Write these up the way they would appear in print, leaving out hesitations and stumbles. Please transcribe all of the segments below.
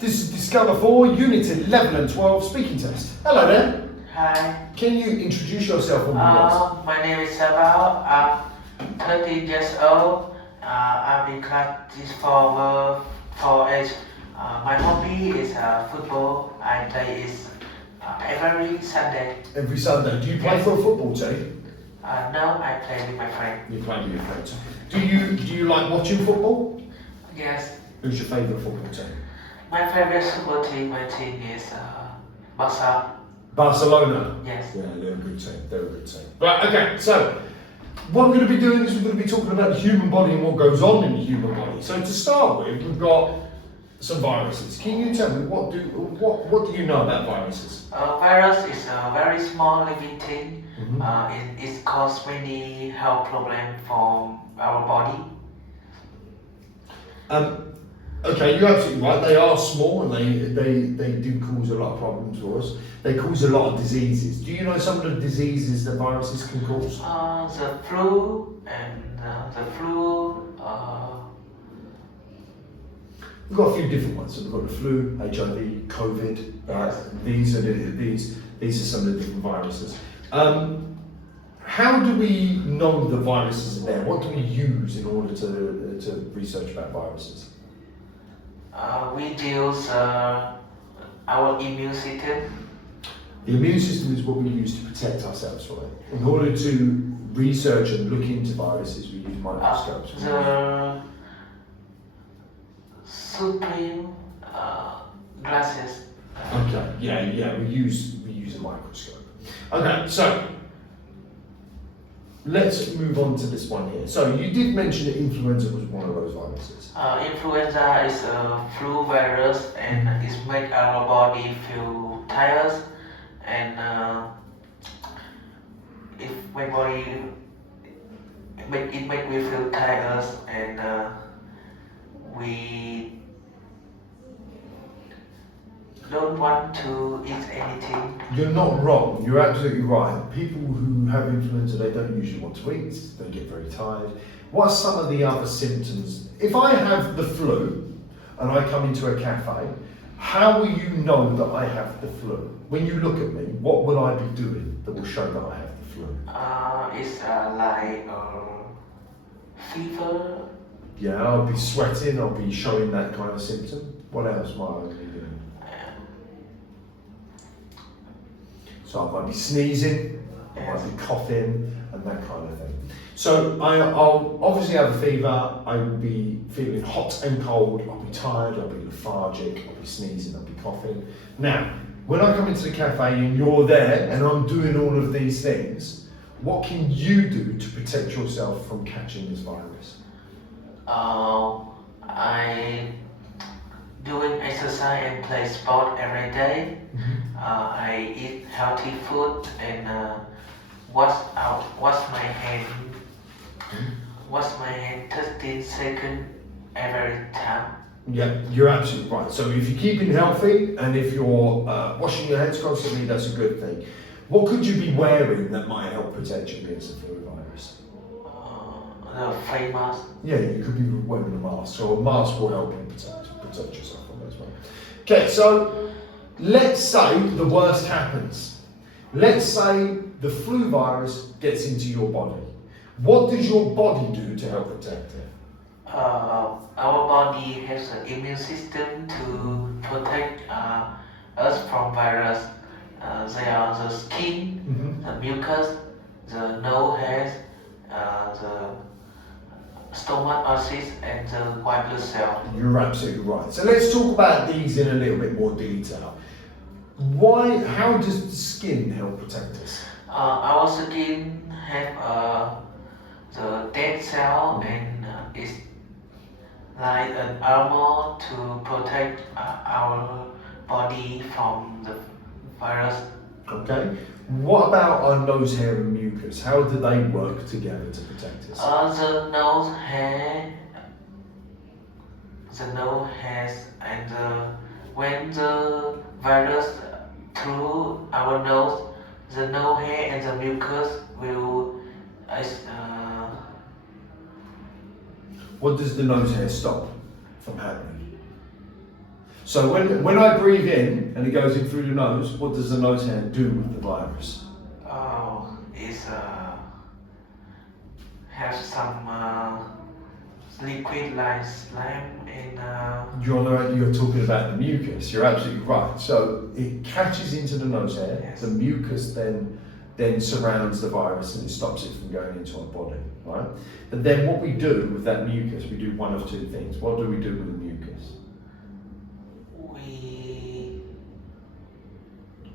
This is Discover 4, Unit 11 and 12 speaking test. Hello there. Hi. Can you introduce yourself on the voice? My name is Sabal. I'm 13 years old. I'm in class D4H. My hobby is football. I play it every Sunday. Every Sunday. Do you play Yes. for a football team? No, I play with my friend. You play with your friends. Do you like watching football? Yes. Who's your favourite football team? My favorite football team, my team is Barca. Barcelona? Yes. Yeah, they're a good team. They're a good team. Right, okay, so what we're going to be doing is we're going to be talking about the human body and what goes on in the human body. So to start with, we've got some viruses. Can you tell me what do you know about viruses? Virus is a very small living thing. Mm-hmm. It causes many health problems for our body. Okay, you're absolutely right. They are small and they do cause a lot of problems for us. They cause a lot of diseases. Do you know some of the diseases that viruses can cause? The flu and We've got a few different ones. So we've got the flu, HIV, COVID. Yes. These are some of the different viruses. How do we know the viruses are there? What do we use in order to research about viruses? we use our immune system. The immune system is what we use to protect ourselves from it. In order to research and look into viruses, we use microscopes. The supreme glasses. Okay, yeah, we use a microscope. Okay, so let's move on to this one here. So you did mention that influenza was one of those viruses. Influenza is a flu virus and it makes our body feel tired and it make me feel tired and we don't want to eat anything. You're not wrong, you're absolutely right. People who have influenza, they don't usually want to eat, they get very tired. What are some of the other symptoms? If I have the flu and I come into a cafe, how will you know that I have the flu? When you look at me, what will I be doing that will show that I have the flu? It's like fever. Yeah, I'll be sweating, I'll be showing that kind of symptom. What else might I be doing? So I might be sneezing, I might be coughing, and that kind of thing. So I'll obviously have a fever, I will be feeling hot and cold, I'll be tired, I'll be lethargic, I'll be sneezing, I'll be coughing. Now, when I come into the cafe and you're there and I'm doing all of these things, what can you do to protect yourself from catching this virus? I doing exercise and play sport every day. I eat healthy food and wash my hand. Wash my hand 13 seconds every time. Yeah, you're absolutely right. So if you're keeping healthy and if you're washing your hands constantly, that's a good thing. What could you be wearing that might help protect you against the flu virus? The face mask. Yeah, you could be wearing a mask, so a mask will help you protect yourself from it as well. Okay, so let's say the worst happens. Let's say the flu virus gets into your body. What does your body do to help protect it? Our body has an immune system to protect us from virus. They are the skin, the mucus, the nose hairs, the stomach acid, and the white blood cell. You're absolutely right. So let's talk about these in a little bit more detail. How does the skin help protect us? Our skin have the dead cell and it's like an armor to protect our body from the virus. Okay. What about our nose hair and mucus? How do they work together to protect us? The nose hair, and when the virus through our nose, the nose hair and the mucus will. What does the nose hair stop from happening? So when I breathe in and it goes in through the nose, what does the nose hair do with the virus? Oh, it's have some liquid like slime and You're talking about the mucus. You're absolutely right. So it catches into the nose hair. Yes. The mucus then surrounds the virus and it stops it from going into our body, right? But then what we do with that mucus, we do one of two things. What do we do with the mucus?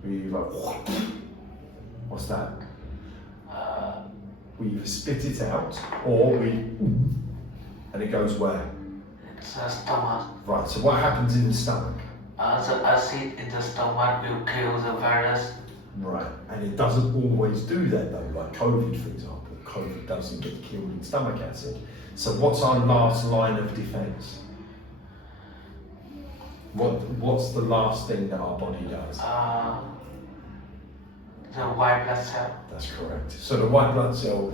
We like, what's that? We either spit it out or and it goes where? it's the stomach. Right, so what happens in the stomach? The acid in the stomach will kill the virus. Right, and it doesn't always do that though, like COVID for example. COVID doesn't get killed in stomach acid. So what's our last line of defense? What's the last thing that our body does? The white blood cell. That's correct. So the white blood cell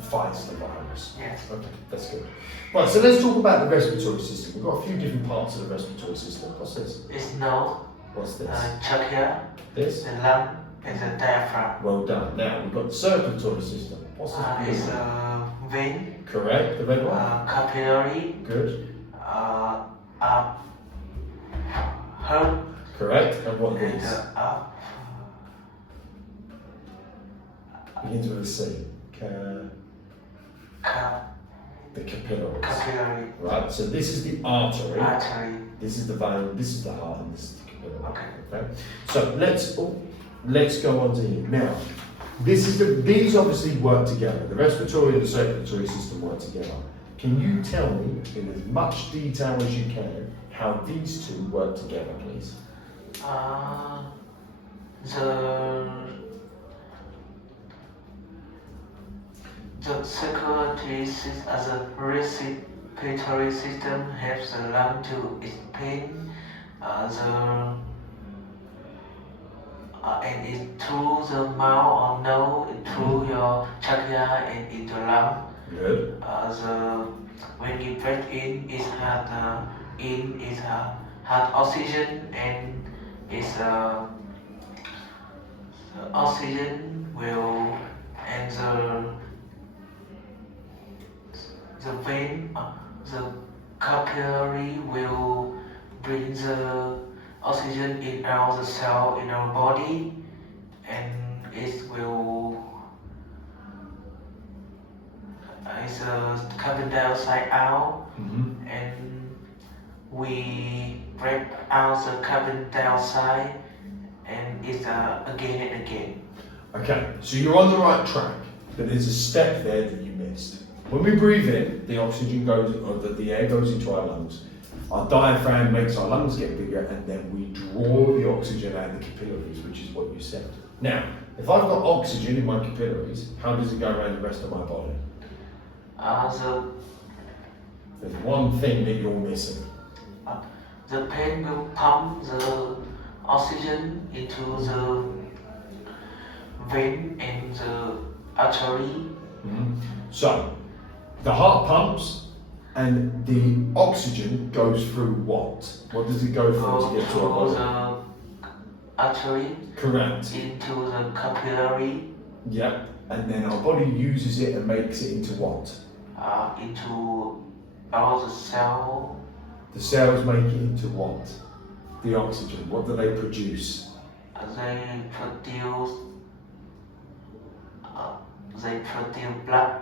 fights the virus. Yes. Okay, that's good. Right, so let's talk about the respiratory system. We've got a few different parts of the respiratory system. What's this? It's nose, What's this? trachea, This? the lung, and the diaphragm. Well done. Now we've got the circulatory system. What's this? It's vein, Correct. The red one. capillary, Good. heart, Correct. And what and is? Begins with a C. The capillaries. capillary, Right. So this is the artery. artery. This is the vein. This is the heart, and this is the capillary. Okay. Okay. So let's go on to here now. These obviously work together. The respiratory and the circulatory system work together. Can you tell me in as much detail as you can how these two work together, please? The circulatory system, as a respiratory system, helps the lung to expand and it through the mouth or nose, through your trachea and into lung. Good. When you breathe in, it has oxygen and the oxygen will and the vein, the capillary will bring the oxygen in all the cell in our body, and it will it's carbon dioxide out, and we breathe out the carbon dioxide, and it's again and again. Okay, so you're on the right track, but there's a step there that you missed. When we breathe in, the oxygen goes, or the air goes into our lungs. Our diaphragm makes our lungs get bigger, and then we draw the oxygen out of the capillaries, which is what you said. Now, if I've got oxygen in my capillaries, how does it go around the rest of my body? There's one thing that you're missing. The pen will pump the oxygen into the vein and the artery. So, the heart pumps, and the oxygen goes through what? What does it go through to get to our body? The artery. Correct. Into the capillary. Yep. And then our body uses it and makes it into what? Into all the cell. The cells make it into what? The oxygen. What do they produce? They produce blood.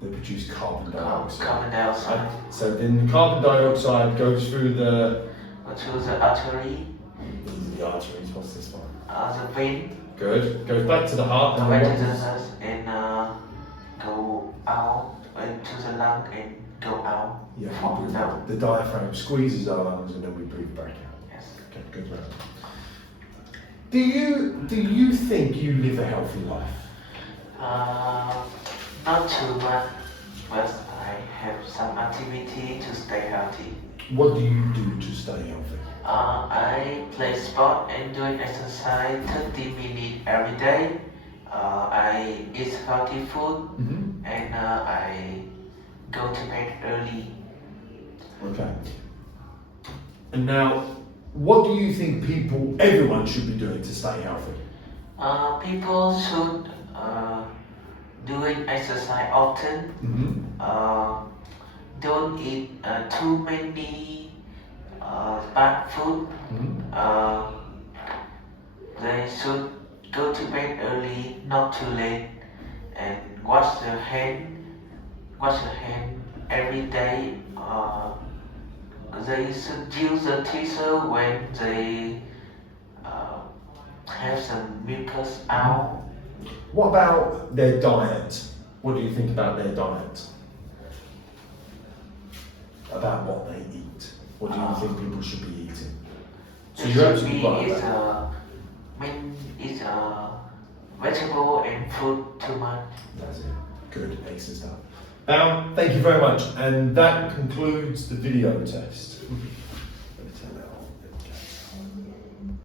They produce carbon dioxide. Carbon dioxide. Right? So then the carbon dioxide goes through the artery. These are the arteries. What's this one? The vein. Good. Goes back to the heart and Back then to the what? lungs and go out into the lung and go out. Yeah, From we down. breathe. The diaphragm squeezes our lungs and then we breathe back out. Yes. Okay, good man. Do you think you live a healthy life? Not too much, but I have some activity to stay healthy. What do you do to stay healthy? I play sport and doing exercise 30 minutes every day. I eat healthy food and I go to bed early. Okay. And now, what do you think everyone should be doing to stay healthy? People should doing exercise often. Don't eat too many bad food. They should go to bed early, not too late, and wash their hand every day. They should use the tissue when they have some mucus out. What about their diet? What do you think about their diet? About what they eat? What do you think people should be eating? So It you're should absolutely be right. is vegetable and fruit too much. That's it. Good, excellent stuff. Thank you very much. And that concludes the video test. Let me turn that on.